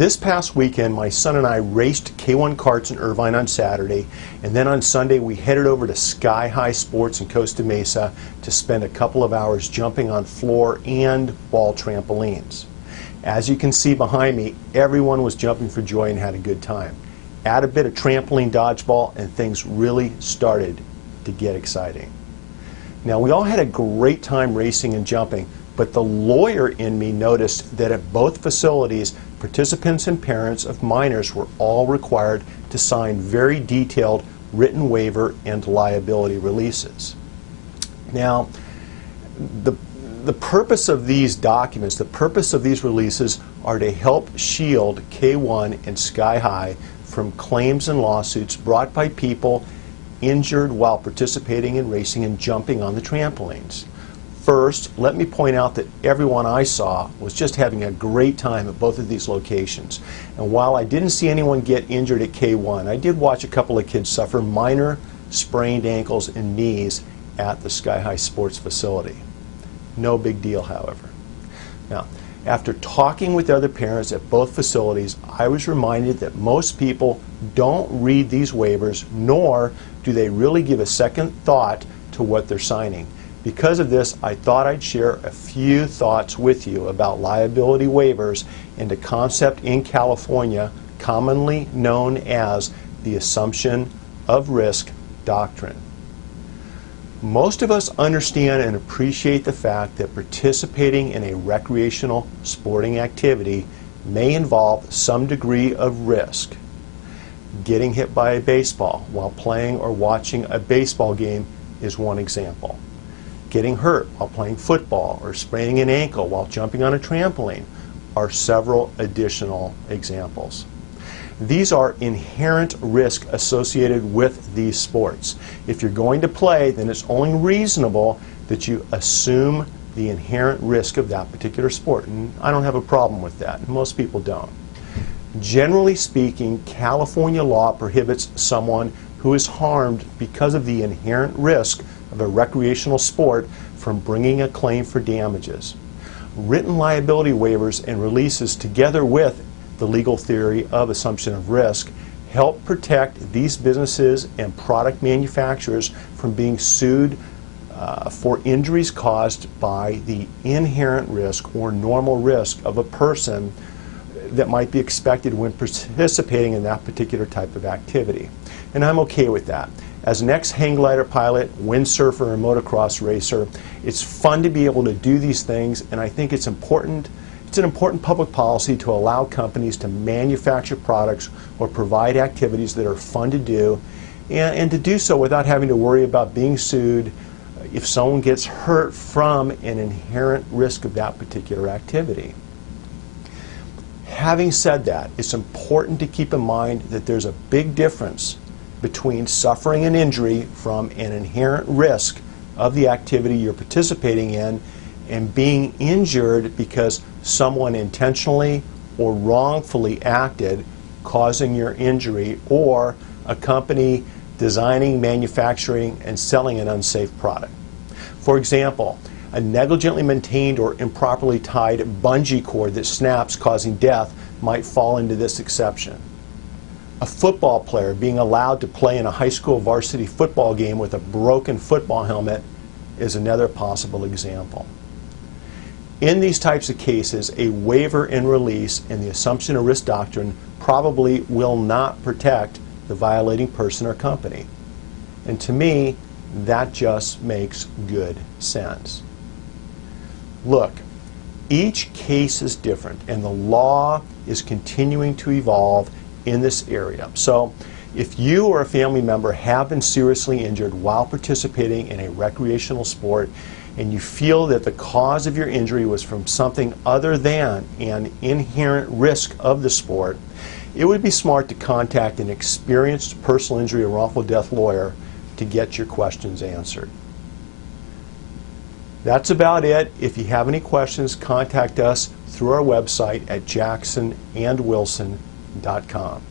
This past weekend, my son and I raced K1 karts in Irvine on Saturday, and then on Sunday we headed over to Sky High Sports in Costa Mesa to spend a couple of hours jumping on floor and ball trampolines. As you can see behind me, everyone was jumping for joy and had a good time. Add a bit of trampoline dodgeball and things really started to get exciting. Now, we all had a great time racing and jumping, but the lawyer in me noticed that at both facilities, participants and parents of minors were all required to sign very detailed written waiver and liability releases. Now, the purpose of these documents, the purpose of these releases are to help shield K1 and Sky High from claims and lawsuits brought by people injured while participating in racing and jumping on the trampolines. First, let me point out that everyone I saw was just having a great time at both of these locations. And while I didn't see anyone get injured at K1, I did watch a couple of kids suffer minor sprained ankles and knees at the Sky High Sports facility. No big deal, however. Now, after talking with other parents at both facilities, I was reminded that most people don't read these waivers, nor do they really give a second thought to what they're signing. Because of this, I thought I'd share a few thoughts with you about liability waivers and a concept in California commonly known as the assumption of risk doctrine. Most of us understand and appreciate the fact that participating in a recreational sporting activity may involve some degree of risk. Getting hit by a baseball while playing or watching a baseball game is one example. Getting hurt while playing football or spraining an ankle while jumping on a trampoline are several additional examples. These are inherent risks associated with these sports. If you're going to play, then it's only reasonable that you assume the inherent risk of that particular sport. And I don't have a problem with that. Most people don't. Generally speaking, California law prohibits someone who is harmed because of the inherent risk of a recreational sport from bringing a claim for damages. Written liability waivers and releases, together with the legal theory of assumption of risk, help protect these businesses and product manufacturers from being sued for injuries caused by the inherent risk or normal risk of a person that might be expected when participating in that particular type of activity. And I'm okay with that. As an ex-hang glider pilot, windsurfer, and motocross racer, it's fun to be able to do these things, and I think it's important. It's an important public policy to allow companies to manufacture products or provide activities that are fun to do, and to do so without having to worry about being sued if someone gets hurt from an inherent risk of that particular activity. Having said that, it's important to keep in mind that there's a big difference between suffering an injury from an inherent risk of the activity you're participating in and being injured because someone intentionally or wrongfully acted, causing your injury, or a company designing, manufacturing, and selling an unsafe product. For example, a negligently maintained or improperly tied bungee cord that snaps, causing death, might fall into this exception. A football player being allowed to play in a high school varsity football game with a broken football helmet is another possible example. In these types of cases, a waiver and release and the assumption of risk doctrine probably will not protect the violating person or company. And to me, that just makes good sense. Look, each case is different, and the law is continuing to evolve in this area. So if you or a family member have been seriously injured while participating in a recreational sport, and you feel that the cause of your injury was from something other than an inherent risk of the sport, it would be smart to contact an experienced personal injury or wrongful death lawyer to get your questions answered. That's about it. If you have any questions, contact us through our website at jacksonandwilson.com.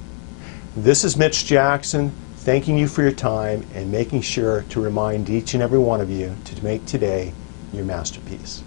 This is Mitch Jackson, thanking you for your time and making sure to remind each and every one of you to make today your masterpiece.